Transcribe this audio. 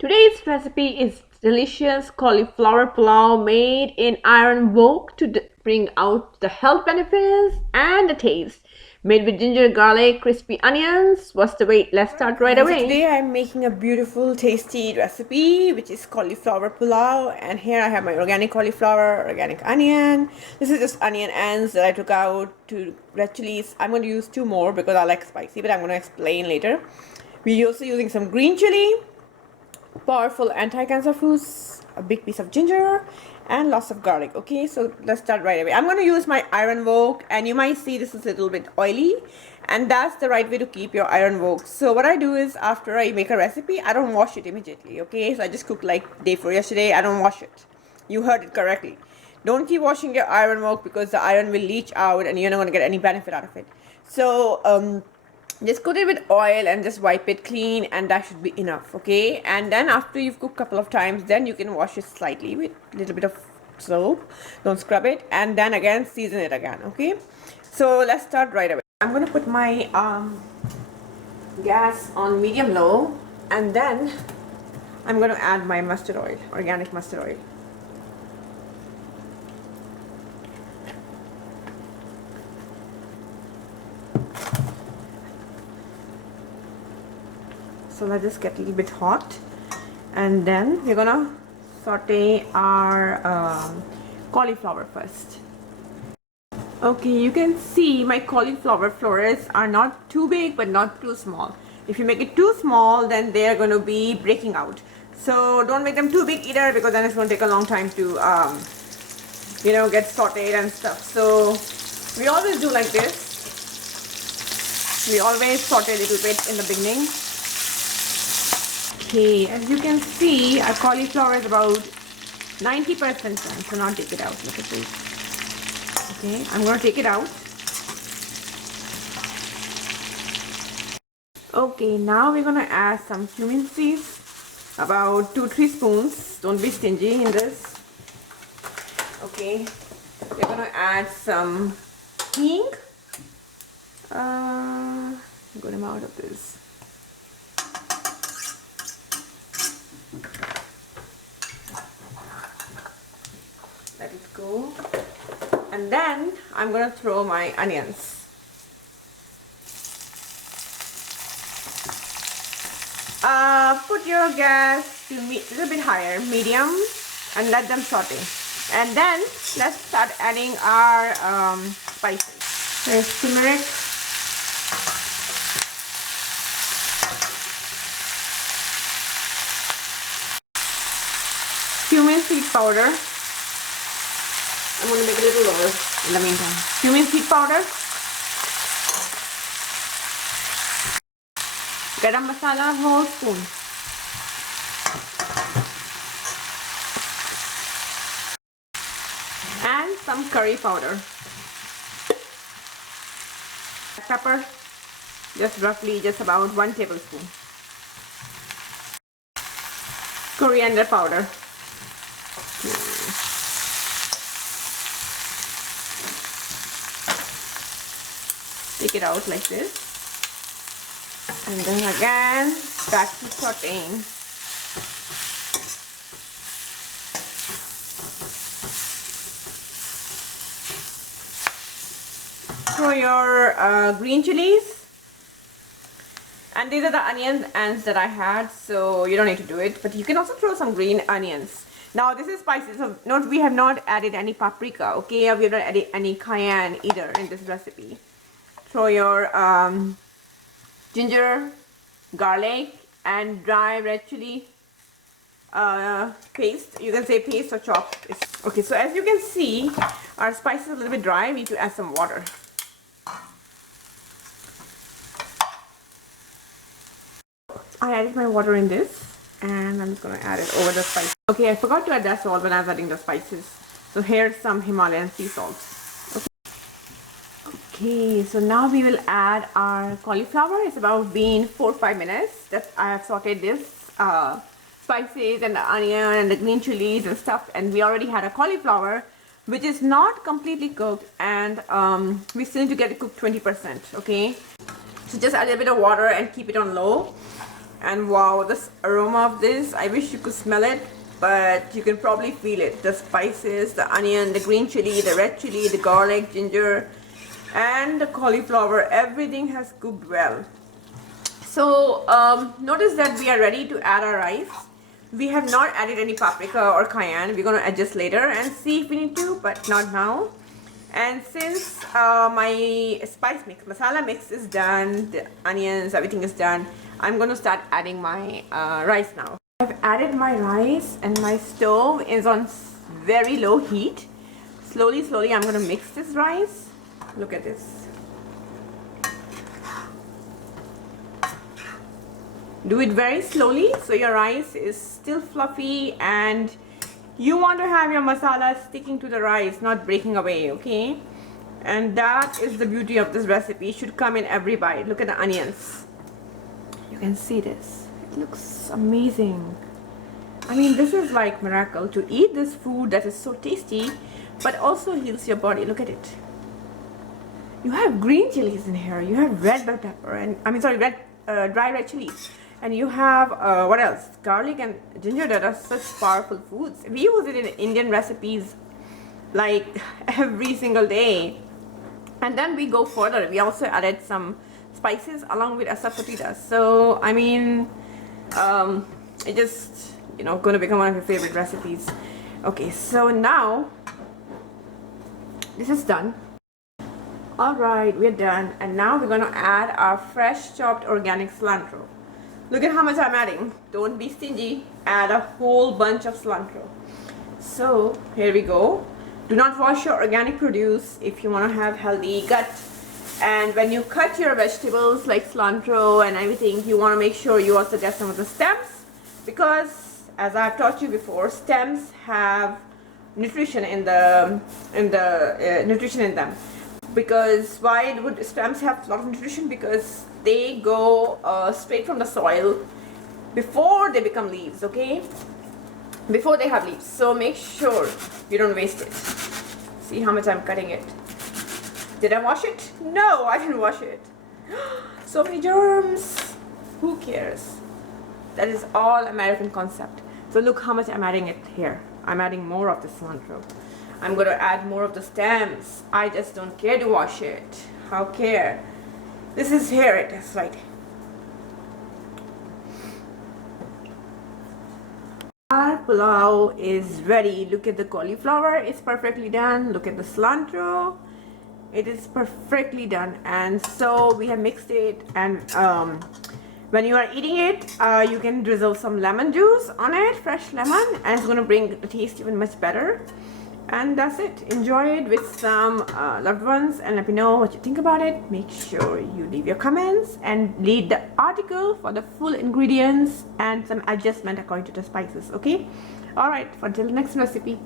Today's recipe is delicious cauliflower pulao made in iron wok to bring out the health benefits and the taste. Made with ginger, garlic, crispy onions. What's the wait? Let's start right away. So today I'm making a beautiful tasty recipe which is cauliflower pulao, and here I have my organic cauliflower, organic onion. This is just onion ends that I took out to red chilies. I'm going to use 2 more because I like spicy, but I'm going to explain later. We're also using some green chili, powerful anti-cancer foods, a big piece of ginger, and lots of garlic. Okay, so let's start right away. I'm going to use my iron wok, and you might see this is a little bit oily, and that's the right way to keep your iron wok. So what I do is after I make a recipe, I don't wash it immediately. Okay, so I just cooked like day before yesterday. I don't wash it. You heard it correctly. Don't keep washing your iron wok because the iron will leach out and you're not going to get any benefit out of it. So just coat it with oil and just wipe it clean, and that should be enough. Okay, and then after you've cooked a couple of times, then you can wash it slightly with a little bit of soap. Don't scrub it, and then again season it again. Okay, so let's start right away. I'm going to put my gas on medium low, and then I'm going to add my mustard oil, organic mustard oil. So let this get a little bit hot, and then we're gonna saute our cauliflower first. Okay, you can see my cauliflower florets are not too big but not too small. If you make it too small, then they are going to be breaking out. So don't make them too big either, because then it's going to take a long time to get sauteed and stuff. So we always do like this. We always saute a little bit in the beginning. Okay, as you can see, our cauliflower is about 90% done, so now take it out. Look at this. Okay, I'm going to take it out. Okay, now we're going to add some cumin seeds, about 2-3 spoons. Don't be stingy in this. Okay, we're going to add some hing. Good amount of this. Let it go, and then I'm gonna throw my onions. Put your gas to a little bit higher, medium, and let them saute. And then let's start adding our spices. There's turmeric, cumin seed powder. I'm going to make it a little lower in the meantime. Cumin seed powder, garam masala, whole spoon, and some curry powder. Pepper, just about 1 tablespoon. Coriander powder. Take it out like this, and then again back to sauteing. Throw your green chilies, and these are the onions ends that I had, so you don't need to do it, but you can also throw some green onions. Now this is spicy, so we have not added any paprika. Okay, we have not added any cayenne either in this recipe. Throw your ginger, garlic, and dry red chili paste. You can say paste or chopped. Okay, so as you can see, our spice is a little bit dry. We need to add some water. I added my water in this, and I'm just going to add it over the spice. Okay, I forgot to add that salt when I was adding the spices. So here's some Himalayan sea salt. Okay, so now we will add our cauliflower. It's about been 4 or 5 minutes that I have sauteed this spices and the onion and the green chilies and stuff, and we already had a cauliflower which is not completely cooked, and we still need to get it cooked 20%. Okay, so just add a little bit of water and keep it on low. And wow, this aroma of this, I wish you could smell it, but you can probably feel it. The spices, the onion, the green chili, the red chili, the garlic, ginger, and the cauliflower, everything has cooked well. So notice that we are ready to add our rice. We have not added any paprika or cayenne. We're going to adjust later and see if we need to, but not now. And since my spice mix, masala mix is done, the onions, everything is done, I'm going to start adding my rice now. I've added my rice and my stove is on very low heat. Slowly, I'm going to mix this rice. Look at this. Do it very slowly so your rice is still fluffy and you want to have your masala sticking to the rice, not breaking away, okay? And that is the beauty of this recipe. It should come in every bite. Look at the onions. You can see this. It looks amazing. I mean, this is like miracle to eat this food that is so tasty but also heals your body. Look at it. You have green chilies in here. You have red bell pepper and dry red chilies. And you have what else? Garlic and ginger that are such powerful foods. We use it in Indian recipes like every single day. And then we go further. We also added some spices along with asafoetida. So I mean, it just going to become one of your favorite recipes. Okay, so now this is done. Alright, we're done. And now we're going to add our fresh chopped organic cilantro. Look at how much I'm adding. Don't be stingy. Add a whole bunch of cilantro. So here we go. Do not wash your organic produce if you want to have healthy gut. And when you cut your vegetables like cilantro and everything, you want to make sure you also get some of the stems, because as I've taught you before, stems have nutrition in them. Because why would stems have a lot of nutrition? Because they go straight from the soil before they become leaves, okay? Before they have leaves. So make sure you don't waste it. See how much I'm cutting it. Did I wash it? No, I didn't wash it. So many germs. Who cares? That is all American concept. So look how much I'm adding it here. I'm adding more of the cilantro. I'm going to add more of the stems. I just don't care to wash it. How care? This is here, it is right. Our pulao is ready. Look at the cauliflower, it's perfectly done. Look at the cilantro, it is perfectly done. And so we have mixed it, and when you are eating it, you can drizzle some lemon juice on it, fresh lemon, and it's going to bring the taste even much better. And that's it. Enjoy it with some loved ones and let me know what you think about it. Make sure you leave your comments and read the article for the full ingredients and some adjustment according to the spices, okay? Alright, until the next recipe.